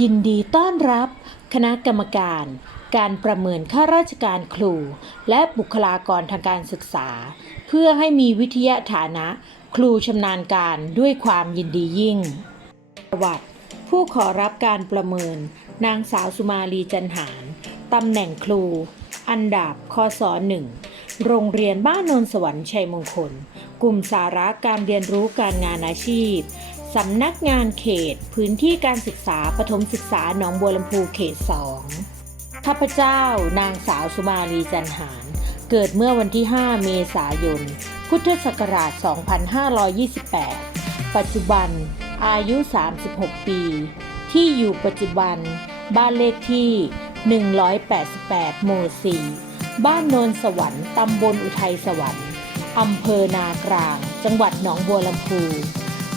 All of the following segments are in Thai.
ยินดีต้อนรับคณะกรรมการ การประเมินข้าราชการครู และบุคลากรทางการศึกษา เพื่อให้มีวิทยาฐานะ ครูชำนาญการด้วยความยินดียิ่งประวัติ ผู้ขอรับการประเมิน นางสาวสุมาลีจันหารตำแหน่งครู อันดับคศหนึ่งโรงเรียนบ้านนนสวรรค์ชัยมงคล กลุ่มสาระการเรียนรู้การงานอาชีพ สำนักงานเขตพื้นที่การศึกษาปฐมศึกษาหนองบัวลำพูเขต2ข้าพเจ้านางสาวสุมาลีจันหาร เกิดเมื่อวันที่ 5 เมษายน พุทธศักราช 2528 ปัจจุบันอายุ 36 ปี ที่อยู่ปัจจุบัน บ้านเลขที่ 188 หมู่ 4 บ้านโนนสวรรค์ตำบลอุทัยสวรรค์อำเภอนากลาง จังหวัดหนองบัวลำพู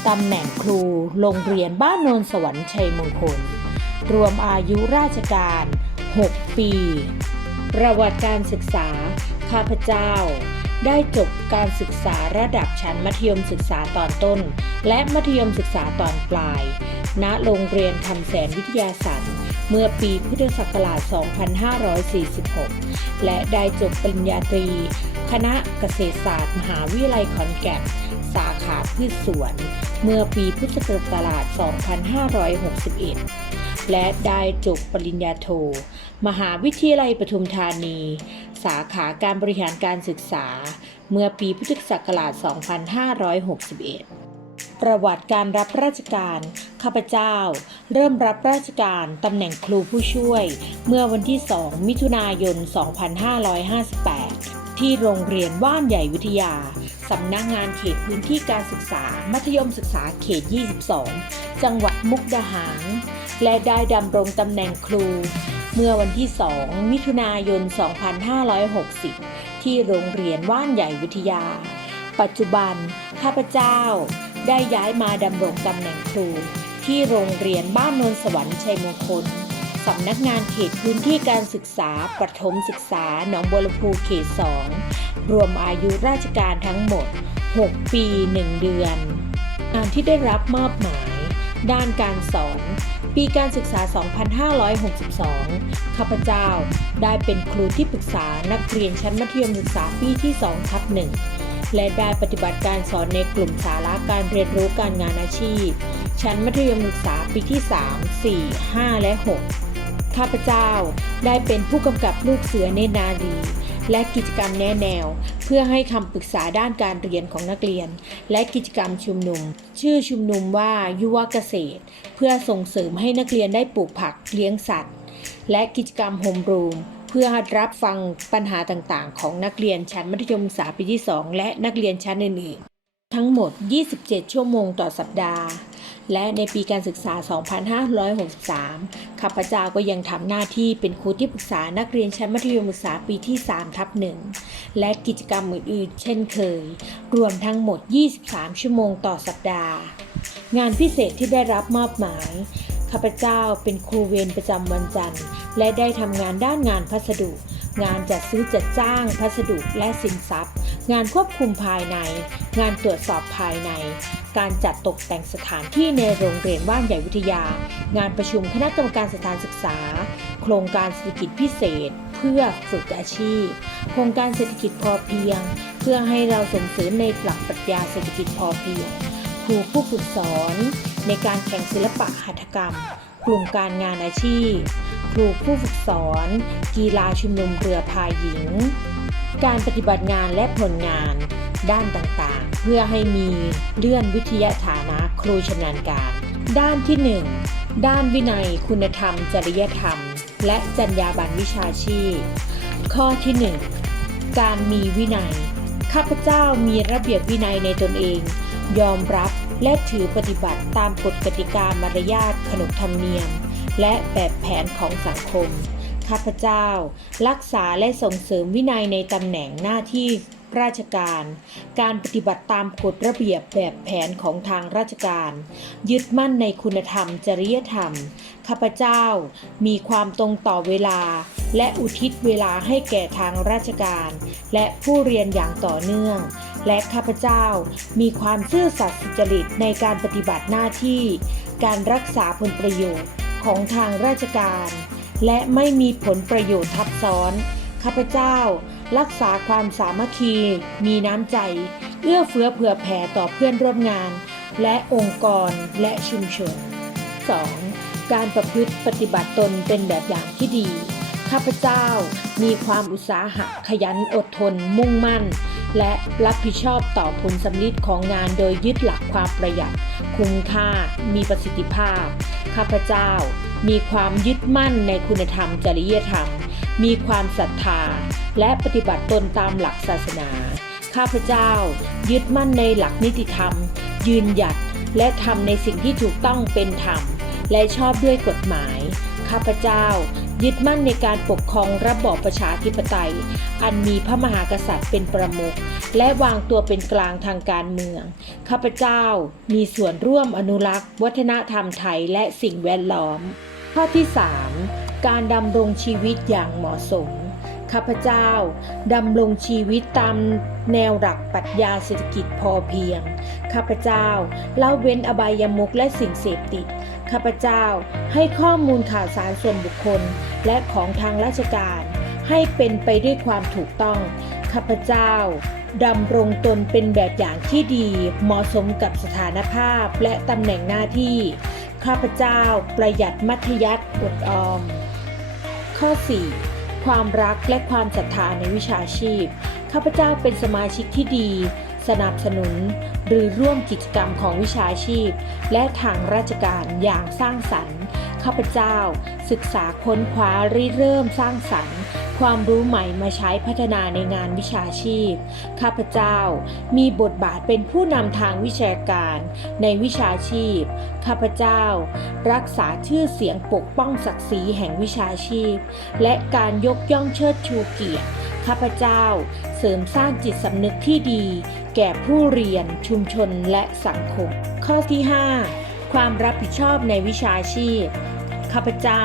ตำแหน่งครู โรงเรียนบ้านโนนสวรรค์ชัยมงคล รวมอายุราชการ 6 ปี ประวัติการศึกษา ข้าพเจ้า ได้จบการศึกษาระดับชั้นมัธยมศึกษาตอนต้น และมัธยมศึกษาตอนปลาย ณ โรงเรียนคำแสนวิทยาศาสตร์เมื่อปีพุทธศักราช 2546 และได้จบปริญญาตรี คณะเกษตรศาสตร์ มหาวิทยาลัยขอนแก่น สาขาพืชสวน เมื่อปีพุทธศักราช 2561 และได้จบปริญญาโท มหาวิทยาลัยปทุมธานี สาขาการบริหารการศึกษา เมื่อปีพุทธศักราช 2561ประวัติการรับราชการ ข้าพเจ้า เริ่มรับราชการตำแหน่งครูผู้ช่วย เมื่อวันที่ 2 มิถุนายน 2558 ที่โรงเรียนว่านใหญ่วิทยา สำนักงานเขตพื้นที่การศึกษา มัธยมศึกษาเขต 22 จังหวัดมุกดาหาร และได้ดำรงตำแหน่งครู เมื่อวันที่ 2 มิถุนายน 2560 ที่โรงเรียนว่านใหญ่วิทยา ปัจจุบัน ข้าพเจ้า ได้ย้ายมาดำรงตำแหน่งครู ที่โรงเรียนบ้านนนสวรรค์ชัยมงคล สำนักงานเขตพื้นที่การศึกษาประถมศึกษาหนองบัวลำพูเขต 2 รวมอายุราชการทั้งหมด 6 ปี 1 เดือน งานที่ได้รับมอบหมาย ด้านการสอน ปีการศึกษา 2562 ข้าพเจ้าได้เป็นครูที่ปรึกษานักเรียนชั้นมัธยมศึกษาปีที่2ทับ1และได้ปฏิบัติการสอนในกลุ่มสาระการเรียนรู้การงานอาชีพ ชั้นมัธยมศึกษาปีที่ 3 4 5 และ 6 ข้าพเจ้าได้เป็นผู้กำกับลูกเสือเนนารีและกิจกรรมแนะแนว เพื่อให้คำปรึกษาด้านการเรียนของนักเรียน และกิจกรรมชุมนุม ชื่อชุมนุมว่ายุวเกษตร เพื่อส่งเสริมให้นักเรียนได้ปลูกผักเลี้ยงสัตว์ และกิจกรรมโฮมรูมเพื่อรับฟังปัญหาต่างๆ ของนักเรียนชั้นมัธยมศึกษาปีที่ 2 และนักเรียนชั้นอื่นๆ ทั้งหมด 27 ชั่วโมงต่อสัปดาห์ และในปีการศึกษา 2563 ข้าพเจ้าก็ยังทำหน้าที่เป็นครูที่ปรึกษานักเรียนชั้นมัธยมศึกษาปีที่ 3 ทับหนึ่งและกิจกรรมอื่นๆ เช่นเคย รวมทั้งหมด 23 ชั่วโมงต่อสัปดาห์ งานพิเศษที่ได้รับมอบหมาย ข้าพเจ้าเป็นครูเวรประจำวันจันทร์ และได้ทำงานด้านงานพัสดุ งานจัดซื้อจัดจ้าง พัสดุและสินทรัพย์ งานควบคุมภายใน งานตรวจสอบภายใน การจัดตกแต่งสถานที่ในโรงเรียนว่านใหญ่วิทยา งานประชุมคณะกรรมการสถานศึกษา โครงการเศรษฐกิจพิเศษ เพื่อฝึกอาชีพ โครงการเศรษฐกิจพอเพียง เพื่อให้เราส่งเสริมในหลักปรัชญาเศรษฐกิจพอเพียง ครูผู้ฝึกสอน ในการแข่งศิลปะหัตถกรรม กลุ่มการงานอาชีพ ครูผู้ฝึกสอน กีฬาชุมนุมเรือพายหญิง การปฏิบัติงานและผลงานด้านต่างๆ เพื่อให้มีเลื่อนวิทยาฐานะครูชำนาญการ ด้านที่ 1 ด้านวินัยคุณธรรม จริยธรรม และจรรยาบรรณวิชาชีพ ข้อที่ 1 การมีวินัย ข้าพเจ้ามีระเบียบวินัยในตนเอง ยอมรับและถือปฏิบัติตามกฎกติกามารยาทขนบธรรมเนียม และแบบแผนของสังคม ข้าพเจ้า รักษาและส่งเสริมวินัยในตำแหน่งหน้าที่ราชการ การปฏิบัติตามกฎระเบียบแบบแผนของทางราชการ ยึดมั่นในคุณธรรมจริยธรรม ข้าพเจ้ามีความตรงต่อเวลา และอุทิศเวลาให้แก่ทางราชการ และผู้เรียนอย่างต่อเนื่อง และข้าพเจ้ามีความซื่อสัตย์สุจริตในการปฏิบัติหน้าที่ การรักษาผลประโยชน์ของทางราชการ และไม่มีผลประโยชน์ทับซ้อน ข้าพเจ้า รักษาความสามัคคี มีน้ำใจ เอื้อเฟื้อเผื่อแผ่ต่อเพื่อนร่วมงาน และองค์กรและชุมชน 2. การประพฤติปฏิบัติตนเป็นแบบอย่างที่ดี ข้าพเจ้ามีความอุตสาหะขยันอดทนมุ่งมั่น และรับผิดชอบต่อผลสำลิดของงานโดยยึดหลักความประหยัด คุ้มค่า มีประสิทธิภาพ ข้าพเจ้า มีความยึดมั่นในคุณธรรมจริยธรรม มีความศรัทธา และปฏิบัติตนตามหลักศาสนา ข้าพเจ้า ยึดมั่นในหลักนิติธรรม ยืนหยัดและทำในสิ่งที่ถูกต้องเป็นธรรม และชอบด้วยกฎหมาย ข้าพเจ้า ยึดมั่นในการปกครองระบอบประชาธิปไตย อันมีพระมหากษัตริย์เป็นประมุขและวางตัวเป็นกลางทางการเมือง ข้าพเจ้ามีส่วนร่วมอนุรักษ์ วัฒนธรรมไทยและสิ่งแวดล้อม ข้อที่ 3 การดำรงชีวิตอย่างเหมาะสมข้าพเจ้าดำรงชีวิตตามแนวหลักปรัชญาเศรษฐกิจพอเพียง ข้าพเจ้าเล่าเว้นอบายมุขและสิ่งเสพติด ข้าพเจ้าให้ข้อมูลข่าวสารส่วนบุคคล และของทางราชการ ให้เป็นไปด้วยความถูกต้อง ข้าพเจ้าดำรงตนเป็นแบบอย่างที่ดีเหมาะสมกับสถานภาพและตำแหน่งหน้าที่ ข้าพเจ้าประหยัดมัธยัติอดออม ข้อ 4. ความรักและความศรัทธาในวิชาชีพ ข้าพเจ้าเป็นสมาชิกที่ดี สนับสนุน หรือร่วมกิจกรรมของวิชาชีพ และทางราชการอย่างสร้างสรรค์ข้าพเจ้า ศึกษาค้นคว้าริเริ่มสร้างสรรค์ ความรู้ใหม่มาใช้พัฒนาในงานวิชาชีพ ข้าพเจ้ามีบทบาทเป็นผู้นำทางวิชาการ ในวิชาชีพ ข้าพเจ้า รักษาชื่อเสียงปกป้องศักดิ์ศรีแห่งวิชาชีพ และการยกย่องเชิดชูเกียรติ ข้าพเจ้า เสริมสร้างจิตสำนึกที่ดี แก่ผู้เรียนชุมชนและสังคม ข้อที่ 5 ความรับผิดชอบในวิชาชีพ ข้าพเจ้า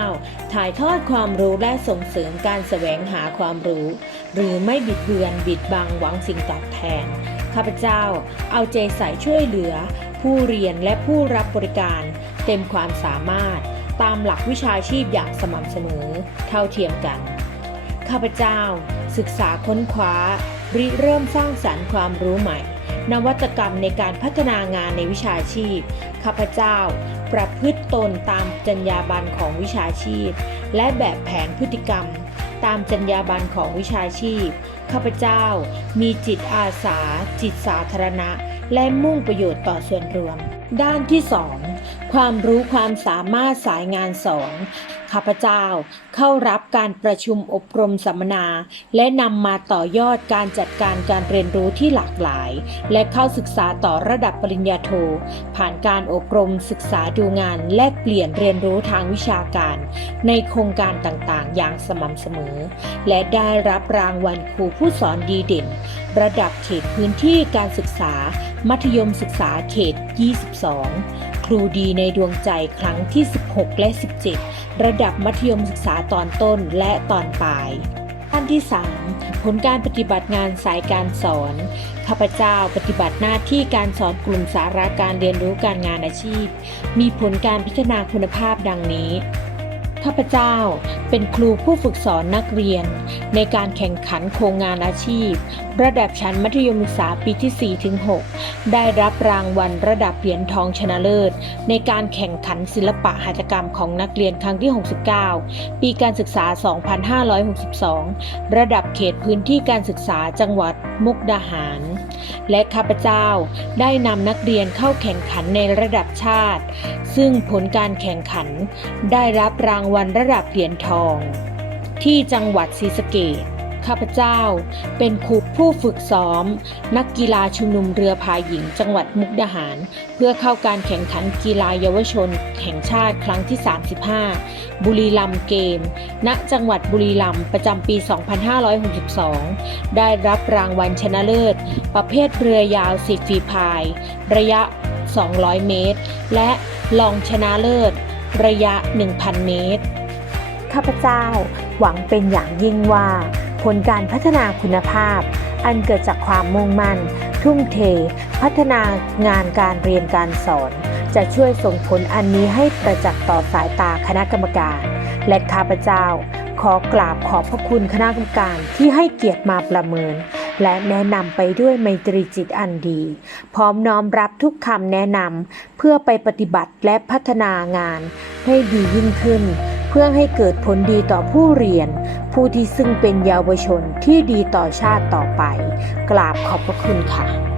ถ่ายทอดความรู้และส่งเสริมการแสวงหาความรู้ หรือไม่บิดเบือนบิดบังหวังสิ่งตอบแทน ข้าพเจ้าเอาใจใส่ช่วยเหลือ ผู้เรียนและผู้รับบริการ เต็มความสามารถตามหลักวิชาชีพอย่างสม่ำเสมอเท่าเทียมกัน ข้าพเจ้า ศึกษาค้นคว้า ริเริ่มสร้างสรรค์ความรู้ใหม่ นวัตกรรมในการพัฒนางานในวิชาชีพ ข้าพเจ้า ประพฤติตนตามจรรยาบรรณของวิชาชีพ และแบบแผนพฤติกรรม ตามจรรยาบรรณของวิชาชีพ ข้าพเจ้า มีจิตอาสา จิตสาธารณะ และมุ่งประโยชน์ต่อส่วนรวม ด้านที่ 2 ความรู้ความสามารถสายงานสอน ข้าพเจ้า เข้ารับการประชุมอบรมสัมมนา และนำมาต่อยอดการจัดการการเรียนรู้ที่หลากหลาย และเข้าศึกษาต่อระดับปริญญาโท ผ่านการอบรมศึกษาดูงาน แลกเปลี่ยนเรียนรู้ทางวิชาการ ในโครงการต่างๆ อย่างสม่ำเสมอ และได้รับรางวัลครูผู้สอนดีเด่น ระดับเขตพื้นที่การศึกษา มัธยมศึกษาเขต 22 ครูดีในดวงใจครั้งที่ 16 และ 17 ระดับมัธยมศึกษาตอนต้นและตอนปลายด้นที่ 3 ผลการปฏิบัติงานสายการสอน ข้าพเจ้าปฏิบัติหน้าที่การสอนกลุ่มสาระการเรียนรู้การงานอาชีพ มีผลการพัฒนาคุณภาพดังนี้ ข้าพเจ้าเป็นครูผู้ฝึกสอนนักเรียน ในการแข่งขันโครงงานอาชีพ ระดับชั้นมัธยมศึกษาปีที่4-6ได้รับรางวัลระดับเหรียญทองชนะเลิศ ในการแข่งขันศิลปะหัตถกรรมของนักเรียนครั้งที่ 69 ปีการศึกษา 2562 ระดับเขตพื้นที่การศึกษาจังหวัดมุกดาหาร และข้าพเจ้าได้นำนักเรียนเข้าแข่งขันในระดับชาติ ซึ่งผลการแข่งขันได้รับรางวัลวันระดับเหรียญทอง ที่จังหวัดศรีสะเกษข้าพเจ้า เป็นครูผู้ฝึกซ้อม นักกีฬาชุมนุมเรือพายหญิงจังหวัดมุกดาหาร เพื่อเข้าการแข่งขันกีฬาเยาวชน แห่งชาติครั้งที่ 35 บุรีรัมย์เกม ณ จังหวัดบุรีรัมย์ประจำปี 2562 ได้รับรางวัลชนะเลิศ ประเภทเรือยาว10ฝีพาย ระยะ 200 เมตร และรองชนะเลิศ ระยะ 1,000 เมตร ข้าพเจ้าหวังเป็นอย่างยิ่งว่า ผลการพัฒนาคุณภาพ อันเกิดจากความมุ่งมั่น ทุ่มเท พัฒนางานการเรียนการสอน จะช่วยส่งผลอันนี้ให้ประจักษ์ต่อสายตาคณะกรรมการ และข้าพเจ้า ขอกราบขอบพระคุณคณะกรรมการที่ให้เกียรติมาประเมิน และแนะนำไปด้วยไมตรีจิตอันดี พร้อมน้อมรับทุกคำแนะนำเพื่อไปปฏิบัติและพัฒนางานให้ดียิ่งขึ้น เพื่อให้เกิดผลดีต่อผู้เรียน ผู้ที่ซึ่งเป็นเยาวชนที่ดีต่อชาติต่อไป กราบขอบพระคุณค่ะ